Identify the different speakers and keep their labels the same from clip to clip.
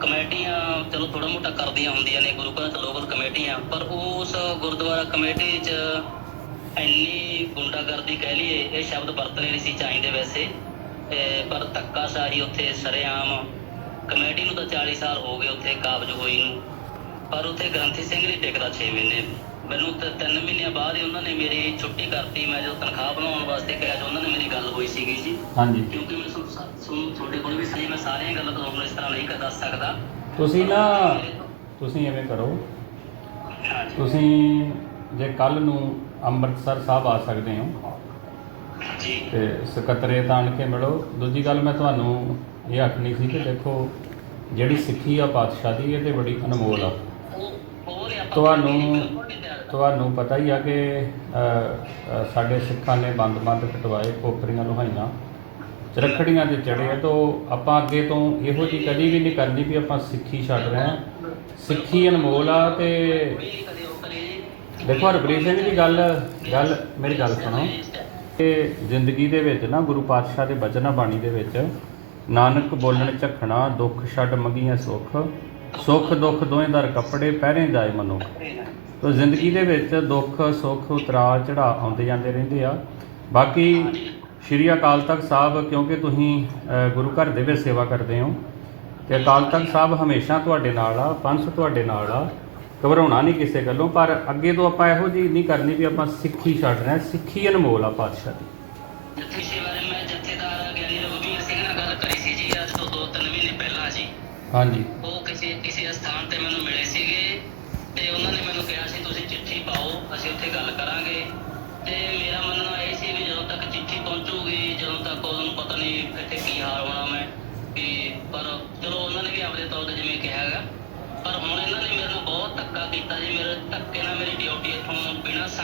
Speaker 1: ਕਮੇਟੀਆਂ ਚਲੋ ਥੋੜਾ ਮੋਟਾ ਕਰਦੀਆਂ ਹੁੰਦੀਆਂ ਨੇ ਗੁਰੂ ਘਰਾਂ ਲੋਕਲ ਕਮੇਟੀਆਂ ਪਰ ਉਸ ਗੁਰਦੁਆਰਾ ਕਮੇਟੀ 'ਚ ਇੰਨੀ ਗੁੰਡਾਗਰਦੀ ਕਹਿ ਲਈਏ ਇਹ ਸ਼ਬਦ ਵਰਤਨੇ ਨਹੀਂ ਸੀ ਚਾਹੀਦੇ ਵੈਸੇ। ਪਰ ਧੱਕਾਸ਼ਾਹੀ ਉੱਥੇ ਸਰੇਆਮ ਕਮੇਟੀ ਨੂੰ ਤਾਂ 40 ਸਾਲ ਹੋ ਗਏ ਉੱਥੇ ਕਾਬਜ ਹੋਈ ਨੂੰ। ਪਰ ਉੱਥੇ ਗ੍ਰੰਥੀ ਸਿੰਘ ਨਹੀਂ ਟਿਕਦਾ 6 ਮਹੀਨੇ। ਮੈਨੂੰ ਤਾਂ 3 ਮਹੀਨਿਆਂ ਬਾਅਦ ਹੀ ਉਹਨਾਂ ਨੇ ਮੇਰੀ ਛੁੱਟੀ ਕਰਤੀ ਮੈਂ ਜਦੋਂ ਤਨਖਾਹ ਬਣਾਉਣ ਵਾਸਤੇ ਕਿਹਾ ਤਾਂ ਉਹਨਾਂ ਨੇ ਮੇਰੀ ਗੱਲ ਹੋਈ ਸੀਗੀ ਜੀ।
Speaker 2: ਹਾਂਜੀ।
Speaker 1: ਕਿਉਂਕਿ ਮੈਂ ਸੁਣ ਤੁਹਾਡੇ ਕੋਲ ਵੀ ਸਾਰੀਆਂ ਗੱਲਾਂ ਤੁਹਾਨੂੰ ਇਸ ਤਰ੍ਹਾਂ ਨਹੀਂ ਕਰ ਦੱਸ ਸਕਦਾ।
Speaker 2: ਤੁਸੀਂ ਨਾ ਤੁਸੀਂ ਐਵੇਂ ਕਰੋ। ਤੁਸੀਂ ਜੇ ਕੱਲ ਨੂੰ ਅੰਮ੍ਰਿਤਸਰ ਸਾਹਿਬ ਆ ਸਕਦੇ ਹੋ
Speaker 1: ਜੀ।
Speaker 2: ਤੇ ਸਕੱਤਰੇਤ ਆਣ ਕੇ ਮਿਲੋ। ਦੂਜੀ ਗੱਲ ਮੈਂ ਤੁਹਾਨੂੰ ਇਹ ਆਖਣੀ ਸੀ ਕਿ ਦੇਖੋ ਜਿਹੜੀ ਸਿੱਖੀ ਆ ਪਾਤਸ਼ਾਹ ਦੀ ਇਹ ਤੇ ਬੜੀ ਅਨਮੋਲ ਆ। ਤੁਹਾਨੂੰ-। ਤੁਹਾਨੂੰ ਪਤਾ ਹੀ ਆ ਕਿ ਸਾਡੇ ਸਿੱਖਾਂ ਨੇ ਬੰਦ-ਬੰਦ ਕਟਵਾਏ ਕੋਪਰੀਆਂ ਲੋਹਾਈਆਂ। ਰੱਖੜੀਆਂ ਤੇ ਚੜ੍ਹੇ ਆ, ਤਾਂ ਆਪਾਂ ਅੱਗੇ ਤੋਂ ਇਹੋ ਜੀ ਕਦੀ ਵੀ ਨਹੀਂ ਕਰਨੀ ਵੀ ਆਪਾਂ ਸਿੱਖੀ ਛੱਡ ਰਹੇ ਹਾਂ। ਸਿੱਖੀ ਅਨਮੋਲ ਆ ਤੇ ਦੇਖੋ ਹਰਪ੍ਰੀਤ ਸਿੰਘ ਦੀ ਗੱਲ ਗੱਲ ਮੇਰੀ ਗੱਲ ਸੁਣੋ। ਕਿ ਜ਼ਿੰਦਗੀ ਦੇ ਵਿੱਚ ਨਾ, ਗੁਰੂ ਪਾਤਸ਼ਾਹ ਦੇ ਬਚਨਾਂ ਬਾਣੀ ਦੇ ਵਿੱਚ ਨਾਨਕ ਬੋਲਣ ਝਖਣਾ, ਦੁੱਖ ਛੱਡ ਮੰਗੀਆਂ ਸੁੱਖ ਸੁੱਖ ਦੁੱਖ ਦੋਵੇਂ ਦਰ ਕੱਪੜੇ ਪਹਿਰੇ ਜਾਏ ਮਨੋ ਤੋ ਜ਼ਿੰਦਗੀ ਦੇ ਵਿੱਚ ਦੁੱਖ, ਸੁੱਖ, ਉਤਰਾਅ ਚੜਾ ਆਉਂਦੇ ਜਾਂਦੇ ਰਹਿੰਦੇ ਆ। ਬਾਕੀ ਸ਼੍ਰੀ ਅਕਾਲ ਤਖਤ ਸਾਹਿਬ ਕਿਉਂਕਿ ਤੁਸੀਂ ਗੁਰੂ ਘਰ ਦੇ ਵਿੱਚ ਸੇਵਾ ਕਰਦੇ ਹੋ ਤੇ ਅਕਾਲ ਤਖਤ ਸਾਹਿਬ ਹਮੇਸ਼ਾ ਤੁਹਾਡੇ ਨਾਲ ਆ ਪੰਥ ਤੁਹਾਡੇ ਨਾਲ ਆ ਘਬਰਾਉਣਾ ਨਹੀਂ ਕਿਸੇ ਗੱਲੋਂ ਪਰ ਅੱਗੇ ਤੋਂ ਆਪਾਂ ਇਹੋ ਜੀ ਨਹੀਂ ਕਰਨੀ ਵੀ ਆਪਾਂ ਸਿੱਖੀ ਛੱਡ ਰਹੇ ਸਿੱਖੀ ਅਨਮੋਲ ਆ ਪਾਤਸ਼ਾਹ ਦੀ।
Speaker 1: ਜੱਥੇ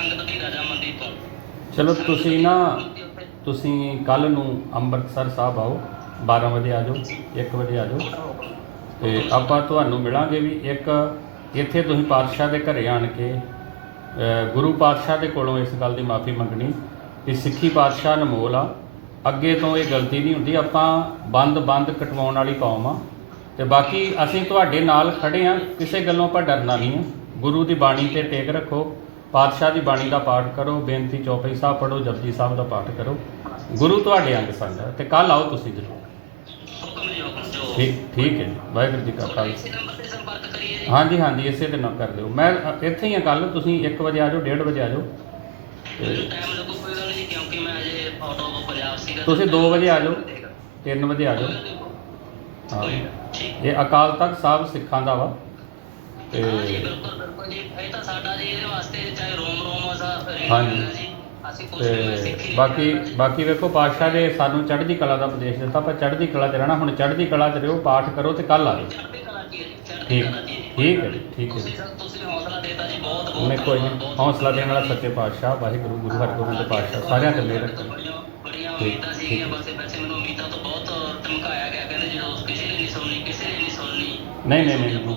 Speaker 1: ਸੰਗਤ ਦੀ ਰਜਾਮੰਦੀ ਤੋਂ
Speaker 2: ਚਲੋ ਤੁਸੀਂ ਨਾ, ਤੁਸੀਂ ਕੱਲ ਨੂੰ ਅੰਮ੍ਰਿਤਸਰ ਸਾਹਿਬ ਆਓ 12 ਵਜੇ ਆ ਜਾਓ 1 ਵਜੇ ਆ ਜਾਓ। ਤੇ ਆਪਾਂ ਤੁਹਾਨੂੰ ਮਿਲਾਂਗੇ ਵੀ ਇੱਕ, ਇੱਥੇ ਤੁਸੀਂ ਪਾਤਸ਼ਾਹ ਦੇ ਘਰੇ ਆਣ ਕੇ ਗੁਰੂ ਪਾਤਸ਼ਾਹ ਦੇ ਕੋਲੋਂ ਇਸ ਗੱਲ ਦੀ ਮਾਫੀ ਮੰਗਣੀ ਕਿ ਸਿੱਖੀ ਪਾਤਸ਼ਾਹ ਅਨਮੋਲ ਆ। ਅੱਗੇ ਤੋਂ ਇਹ ਗਲਤੀ ਨਹੀਂ ਹੁੰਦੀ, ਆਪਾਂ ਬੰਦ-ਬੰਦ ਕਟਵਾਉਣ ਵਾਲੀ ਕੌਮ ਆ। ਤੇ ਬਾਕੀ ਅਸੀਂ ਤੁਹਾਡੇ ਨਾਲ ਖੜੇ ਆ, ਕਿਸੇ ਗੱਲੋਂ ਆਪਾਂ ਡਰਨਾ ਨਹੀਂ ਆ। ਗੁਰੂ ਦੀ ਬਾਣੀ ਤੇ ਟੇਕ ਰੱਖੋ। ਪਾਤਸ਼ਾਹ ਦੀ ਬਾਣੀ ਦਾ ਪਾਠ ਕਰੋ, ਬੇਨਤੀ ਚੌਪਈ ਸਾਹਿਬ ਪੜੋ ਜਪਜੀ ਸਾਹਿਬ ਦਾ ਪਾਠ ਕਰੋ। ਗੁਰੂ ਤੁਹਾਡੇ ਅੰਗ ਸੰਗ ਆ ਤੇ ਕੱਲ ਆਓ ਤੁਸੀਂ ਜ਼ਰੂਰ। ਠੀਕ ਠੀਕ ਹੈ ਜੀ, ਵਾਹਿਗੁਰੂ ਜੀ ਕਾ ਖਾਲਸਾ। ਹਾਂਜੀ ਹਾਂਜੀ, ਇਸੇ 'ਤੇ ਨਾ ਕਰ ਦਿਓ। ਮੈਂ, ਇੱਥੇ ਹੀ ਆ ਕੱਲ ਤੁਸੀਂ 1 ਵਜੇ ਆ ਜਾਓ 1:30 ਵਜੇ ਆ ਜਾਓ।
Speaker 1: ਮੈਨੂੰ
Speaker 2: ਤੁਸੀਂ ਦੋ ਵਜੇ ਆ ਜਾਓ। 3 ਵਜੇ ਆ ਜਾਓ। ਹਾਂ, ਇਹ ਅਕਾਲ ਤਖਤ ਸਾਹਿਬ ਸਿੱਖਾਂ ਦਾ ਵਾ। ਤੇ
Speaker 1: ਹਾਂ ਜੀ ਬਿਲਕੁਲ ਬਿਲਕੁਲ ਜੀ। ਇਹ ਤਾਂ ਸਾਡਾ ਜੀ ਇਹਦੇ ਵਾਸਤੇ ਚਾਹੇ ਰੋਮ ਰੋਮ ਅਸਾ
Speaker 2: ਹਾਂਜੀ।
Speaker 1: ਜੀ ਅਸੀਂ ਕੁਝ ਵੀ
Speaker 2: ਤੇ
Speaker 1: ਸਿੱਖੀ
Speaker 2: ਬਾਕੀ ਬਾਕੀ ਵੇਖੋ ਪਾਤਸ਼ਾਹ ਨੇ ਸਾਨੂੰ ਚੜ੍ਹਦੀ ਕਲਾ ਦਾ ਉਪਦੇਸ਼ ਦਿੱਤਾ। ਆਪਾਂ ਚੜ੍ਹਦੀ ਕਲਾ 'ਚ ਰਹਿਣਾ ਹੁਣ ਚੜ੍ਹਦੀ ਕਲਾ 'ਚ ਰਹੋ ਪਾਠ ਕਰੋ ਤੇ ਕੱਲ ਆ ਜਾਓ।
Speaker 1: ਚੜ੍ਹਦੀ ਕਲਾ ਕੀ ਹੈ ਜੀ? ਚੜ੍ਹਦੀ
Speaker 2: ਠੀਕ
Speaker 1: ਕਲਾ ਜੀ?
Speaker 2: ਠੀਕ ਹੈ ਜੀ ਠੀਕ ਹੈ
Speaker 1: ਤੁਸੀਂ
Speaker 2: ਜੀ
Speaker 1: ਸਰ ਤੁਸੀਂ ਹੌਸਲਾ ਦੇਤਾ ਜੀ ਬਹੁਤ ਬਹੁਤ
Speaker 2: ਕੋਈ ਨਹੀਂ ਹੌਸਲਾ ਦੇਣ ਵਾਲਾ ਸੱਚੇ ਪਾਤਸ਼ਾਹ ਵਾਹਿਗੁਰੂ ਗੁਰੂ ਹਰਗੋਬਿੰਦ ਪਾਤਸ਼ਾਹ ਸਾਰਿਆਂ ਤੇ ਮਿਹਰ ਰੱਖਣ
Speaker 1: ਬੜੀਆਂ ਬੜੀਆਂ
Speaker 2: ਠੀਕ,
Speaker 1: ਉਮੀਦਾਂ
Speaker 2: ਠੀਕ।
Speaker 1: ਸੀਗੀਆਂ ਬਸ ਵੈਸੇ ਮੈਨੂੰ ਉਮੀਦਾਂ ਤੋਂ ਬਹੁਤ ਧਮਕਾਇਆ ਗਿਆ। ਕਹਿੰਦੇ ਜਦੋਂ ਕਿਸੇ ਨੇ ਨਹੀਂ ਸੁਣਨੀ ਕਿਸੇ ਨੇ ਨਹੀਂ ਸੁਣਨੀ।
Speaker 2: ਨਹੀਂ ਨਹੀਂ ਨਹੀਂ ਨਹੀਂ।